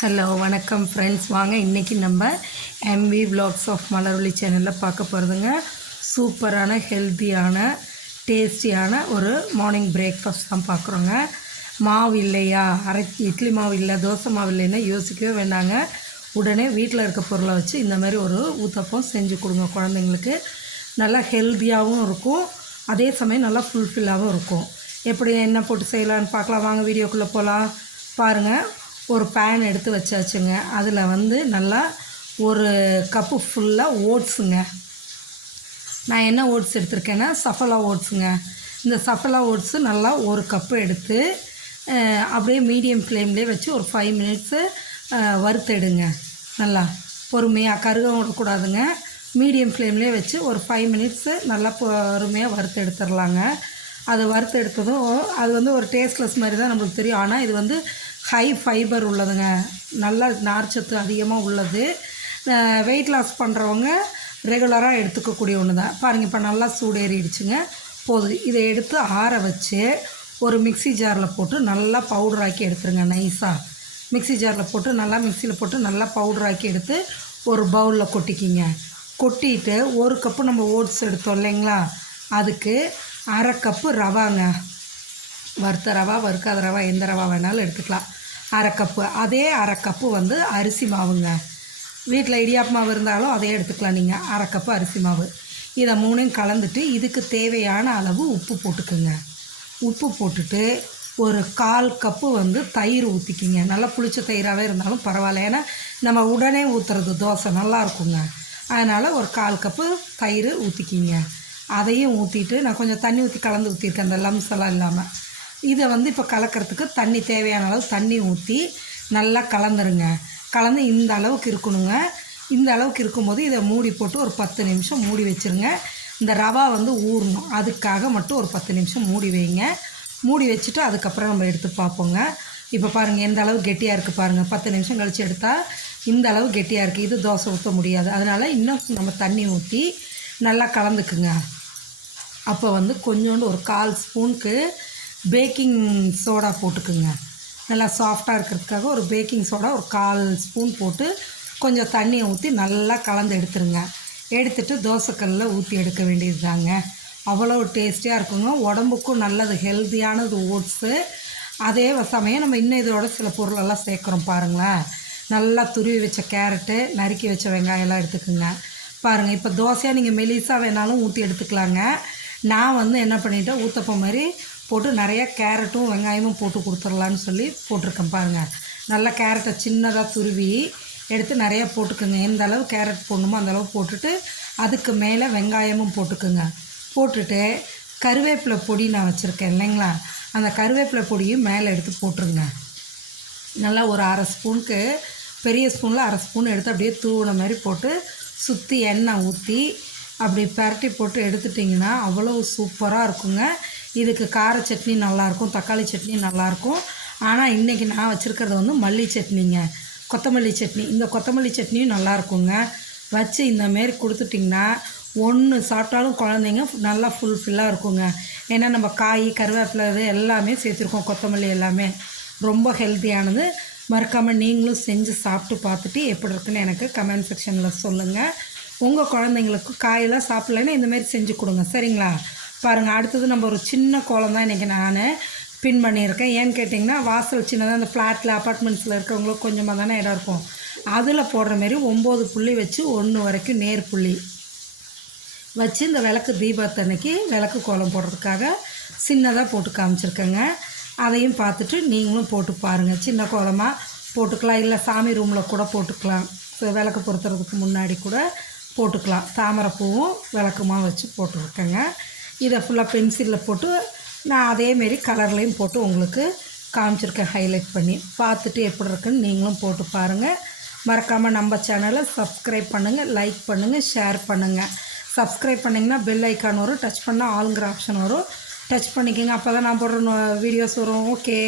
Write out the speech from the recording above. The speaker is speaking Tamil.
ஹலோ வணக்கம் ஃப்ரெண்ட்ஸ் வாங்க இன்றைக்கி நம்ம எம்வி vlogs ஆஃப் மலர்வழி சேனலில் பார்க்க போகிறதுங்க சூப்பரான ஹெல்த்தியான டேஸ்டியான ஒரு மார்னிங் பிரேக்ஃபாஸ்ட் தான் பார்க்குறோங்க. மாவு இல்லையா? அரை இட்லி மாவு இல்லை தோசை மாவு இல்லைன்னா யோசிக்கவே வேண்டாங்க. உடனே வீட்டில் இருக்க பொருளை வச்சு இந்த மாதிரி ஒரு ஊத்தப்பம் செஞ்சு கொடுங்க குழந்தைங்களுக்கு. நல்லா ஹெல்த்தியாகவும் இருக்கும். அதே சமயம் நல்லா ஃபுல்ஃபில்லாகவும் இருக்கும். எப்படி என்ன போட்டு செய்யலான்னு பார்க்கலாம். வாங்க வீடியோக்குள்ளே போகலாம் பாருங்கள் ஒரு பேன் எடுத்து வச்சாச்சுங்க. அதில் வந்து நல்லா ஒரு கப்பு ஃபுல்லாக ஓட்ஸுங்க நான் என்ன ஓட்ஸ் எடுத்திருக்கேன்னா சஃபலா ஓட்ஸுங்க இந்த சஃபலா ஓட்ஸு நல்லா ஒரு கப்பு எடுத்து அப்படியே மீடியம் ஃப்ளேம்லேயே வச்சு ஒரு ஃபைவ் மினிட்ஸு வறுத்தெடுங்க. நல்லா பொறுமையாக கருக விடக்கூடாதுங்க. மீடியம் ஃப்ளேம்லேயே வச்சு ஒரு ஃபைவ் மினிட்ஸு நல்லா பொறுமையாக வறுத்து எடுத்துடலாங்க அதை வறுத்து எடுத்ததும் அது வந்து ஒரு டேஸ்ட்லெஸ் மாதிரி தான் நம்மளுக்கு தெரியும். ஆனால் இது வந்து ஹை ஃபைபர் உள்ளதுங்க. நல்ல நார்ச்சத்து அதிகமாக உள்ளது. வெயிட் லாஸ் பண்ணுறவங்க ரெகுலராக எடுத்துக்கக்கூடிய ஒன்று தான் பாருங்கள் இப்போ நல்லா சூடேறிடுச்சுங்க. போதும். இதை எடுத்து ஆற வச்சு ஒரு மிக்ஸி ஜாரில் போட்டு நல்லா பவுடர் ஆக்கி எடுத்துருங்க நைஸாக மிக்ஸி ஜாரில் போட்டு நல்லா மிக்சியில் போட்டு நல்லா பவுடர் ஆக்கி எடுத்து ஒரு பவுலில் கொட்டிக்கிங்க. கொட்டிட்டு ஒரு கப்பு நம்ம ஓட்ஸ் எடுத்தோம் இல்லைங்களா? அதுக்கு அரை கப்பு ரவாங்க. வறுத்த ரவா வறுக்காத ரவா எந்த ரவா வேணாலும் எடுத்துக்கலாம். அரை கப்பு அதே அரை கப்பு வந்து அரிசி மாவுங்க. வீட்டில் இடியாப்பு மாவு இருந்தாலும் அதே எடுத்துக்கலாம் நீங்கள் அரை கப்பு அரிசி மாவு. இதை மூணையும் கலந்துட்டு இதுக்கு தேவையான அளவு உப்பு போட்டுக்குங்க. உப்பு போட்டுட்டு ஒரு கால் கப்பு வந்து தயிர் ஊற்றிக்கிங்க நல்லா புளிச்ச தயிராகவே இருந்தாலும் பரவாயில்ல. ஏன்னா நம்ம உடனே ஊற்றுறது தோசை நல்லா இருக்குங்க. அதனால் ஒரு கால் கப்பு தயிர் ஊற்றிக்கிங்க அதையும் ஊற்றிட்டு நான் கொஞ்சம் தண்ணி ஊற்றி கலந்து ஊற்றிருக்கேன் அந்த லம்ஸ் எல்லாம் இல்லாமல் இதை வந்து இப்போ கலக்கிறதுக்கு தண்ணி தேவையான அளவு தண்ணி ஊற்றி நல்லா கலந்துருங்க. கலந்து இந்த அளவுக்கு இருக்கணுங்க. இந்த அளவுக்கு இருக்கும்போது இதை மூடி போட்டு ஒரு பத்து நிமிஷம் மூடி வச்சுருங்க. இந்த ரவா வந்து ஊறணும். அதுக்காக மட்டும் ஒரு பத்து நிமிஷம் மூடி வைங்க. மூடி வச்சுட்டு அதுக்கப்புறம் நம்ம எடுத்து பார்ப்போங்க. இப்போ பாருங்கள் எந்த அளவு கெட்டியாக இருக்குது பாருங்கள் பத்து நிமிஷம் கழித்து எடுத்தால் இந்த அளவு கெட்டியாக இருக்குது இது தோசை ஊற்ற முடியாது. அதனால் இன்னும் நம்ம தண்ணி ஊற்றி நல்லா கலந்துக்குங்க. அப்போ வந்து கொஞ்சோண்டு ஒரு கால் ஸ்பூனுக்கு பேக்கிங் சோடா போட்டுக்குங்க. நல்லா சாஃப்டாக இருக்கிறதுக்காக ஒரு பேக்கிங் சோடா ஒரு கால் ஸ்பூன் போட்டு கொஞ்சம் தண்ணியை ஊற்றி நல்லா கலந்து எடுத்துருங்க. எடுத்துட்டு தோசைக்கல்லில் ஊற்றி எடுக்க வேண்டியது தாங்க அவ்வளோ டேஸ்டியாக இருக்குங்க. உடம்புக்கும் நல்லது ஹெல்த்தியானது ஓட்ஸு அதே சமயம் நம்ம இன்னும் இதோட சில பொருளெல்லாம் சேர்க்குறோம் பாருங்களேன். நல்லா துருவி வச்ச கேரட்டு நறுக்கி வச்ச வெங்காயம்லாம் எடுத்துக்கோங்க. பாருங்கள் இப்போ தோசையாக நீங்கள் மெலிசாக வேணாலும் ஊற்றி எடுத்துக்கலாங்க. நான் வந்து என்ன பண்ணிட்டேன் ஊற்றப்போ மாதிரி போட்டு நிறையா கேரட்டும் வெங்காயமும் போட்டு கொடுத்துடலான்னு சொல்லி போட்டிருக்கேன் பாருங்கள் நல்லா கேரட்டை சின்னதாக துருவி எடுத்து நிறையா போட்டுக்கோங்க. எந்த அளவு கேரட் போடணுமோ அந்தளவு போட்டுட்டு அதுக்கு மேலே வெங்காயமும் போட்டுக்கோங்க. போட்டுட்டு கருவேப்பிலை பொடி நான் வச்சுருக்கேன் இல்லைங்களா? அந்த கருவேப்பிலை பொடியும் மேலே எடுத்து போட்டுருங்க. நல்லா ஒரு அரை ஸ்பூனுக்கு பெரிய ஸ்பூனில் அரை ஸ்பூன் எடுத்து அப்படியே தூவின மாதிரி போட்டு சுற்றி எண்ணெய் ஊற்றி அப்படி பரட்டி போட்டு எடுத்துட்டிங்கன்னா அவ்வளோ சூப்பராக இருக்குங்க. இதுக்கு கார சட்னி நல்லாயிருக்கும் தக்காளி சட்னி நல்லாயிருக்கும் ஆனால் இன்றைக்கி நான் வச்சுருக்கிறது வந்து மல்லி சட்னிங்க. கொத்தமல்லி சட்னி. இந்த கொத்தமல்லி சட்னியும் நல்லாயிருக்குங்க வச்சு இந்தமாரி கொடுத்துட்டிங்கன்னா ஒன்று சாப்பிட்டாலும் குழந்தைங்க நல்லா ஃபுல்ஃபில்லாக இருக்குங்க. ஏன்னா நம்ம காய் கருவேப்பிலை இது எல்லாமே சேர்த்துருக்கோம். கொத்தமல்லி எல்லாமே. ரொம்ப ஹெல்த்தியானது மறக்காமல் நீங்களும் செஞ்சு சாப்பிட்டு பார்த்துட்டு எப்படி இருக்குன்னு எனக்கு கமெண்ட் செக்ஷனில் சொல்லுங்கள் உங்கள் குழந்தைங்களுக்கு காயெல்லாம் சாப்பிட்லன்னா இந்தமாரி செஞ்சு கொடுங்க. சரிங்களா? பாருங்கள் அடுத்தது நம்ம ஒரு சின்ன கோலம் தான் இன்றைக்கி நான் பின் பண்ணியிருக்கேன். ஏன்னு கேட்டிங்கன்னா வாசல் சின்னதாக அந்த ஃப்ளாட்டில் அப்பார்ட்மெண்ட்ஸில் இருக்கிறவங்களுக்கு கொஞ்சமாக தானே இடம் இருக்கும். அதில் போடுற மாரி ஒம்பது புள்ளி வச்சு ஒன்று வரைக்கும் நேர் புள்ளி வச்சு இந்த விளக்கு தீபத்தன்னைக்கு விளக்கு கோலம் போடுறதுக்காக சின்னதாக போட்டு காமிச்சிருக்கேங்க. அதையும் பார்த்துட்டு நீங்களும் போட்டு பாருங்கள் சின்ன கோலமாக போட்டுக்கலாம். இல்லை சாமி ரூமில் கூட போட்டுக்கலாம். விளக்கு பொறுத்துறதுக்கு முன்னாடி கூட போட்டுக்கலாம். தாமரை பூவும் விளக்குமா வச்சு போட்டுருக்கேங்க. இதை ஃபுல்லாக பென்சிலில் போட்டு நான் அதேமாரி கலர்லேயும் போட்டு உங்களுக்கு காமிச்சிருக்கேன் ஹைலைட் பண்ணி. பார்த்துட்டு எப்படி இருக்குன்னு நீங்களும் போட்டு பாருங்கள் மறக்காமல் நம்ம சேனலை சப்ஸ்கிரைப் பண்ணுங்கள் லைக் பண்ணுங்கள் ஷேர் பண்ணுங்கள் சப்ஸ்கிரைப் பண்ணிங்கன்னா பெல் ஐக்கான் வரும் டச் பண்ணால் ஆளுங்கிற ஆப்ஷன் வரும். டச் பண்ணிக்கோங்க அப்போ தான் நான் போடுற வீடியோஸ் வரும். ஓகே